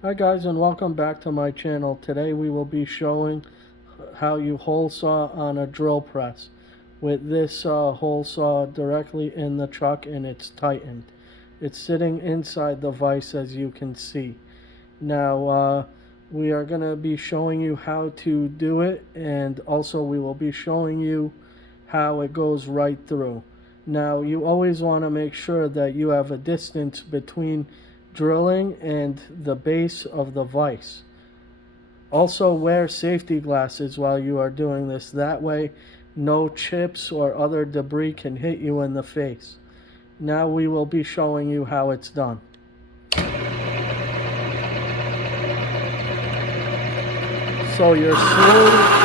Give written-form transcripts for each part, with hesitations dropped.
Hi guys, and welcome back to my channel. Today we will be showing how you hole saw on a drill press with this hole saw directly in the chuck, and it's tightened. It's sitting inside the vise, as you can see. Now we are going to be showing you how to do it, and also we will be showing you how it goes right through. Now you always want to make sure that you have a distance between drilling and the base of the vise. Also wear safety glasses while you are doing this. That way no chips or other debris can hit you in the face. Now we will be showing you how it's done. So you're slowly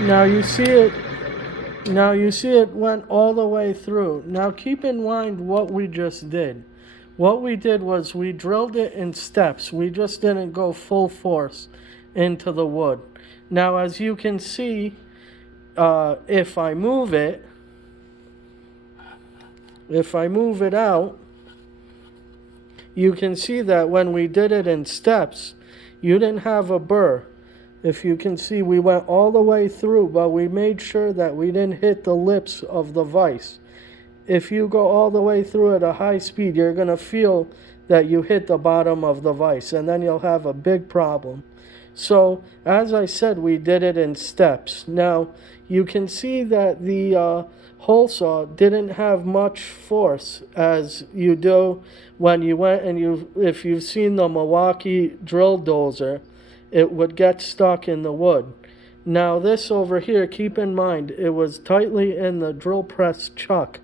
Now you see it went all the way through. Now keep in mind what we just did. What we did was we drilled it in steps. We just didn't go full force into the wood. Now as you can see, if I move it out, you can see that when we did it in steps, you didn't have a burr. If you can see, we went all the way through, but we made sure that we didn't hit the lips of the vise. If you go all the way through at a high speed, you're going to feel that you hit the bottom of the vise, and then you'll have a big problem. So, as I said, we did it in steps. Now, you can see that the hole saw didn't have much force as you do when you went and if you've seen the Milwaukee drill dozer, it would get stuck in the wood. Now this over here, keep in mind, it was tightly in the drill press chuck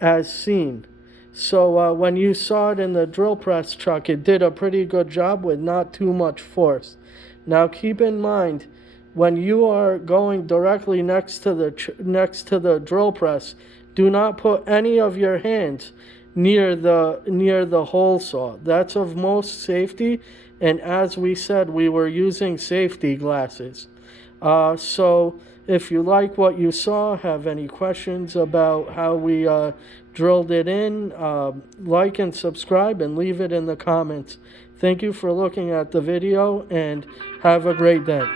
as seen. So when you saw it in the drill press chuck, it did a pretty good job with not too much force. Now keep in mind, when you are going directly next to the drill press, do not put any of your hands near the hole saw. That's of most safety, and as we said, we were using safety glasses. So if you like what you saw, have any questions about how we drilled it in, like and subscribe and leave it in the comments. Thank you for looking at the video, and have a great day.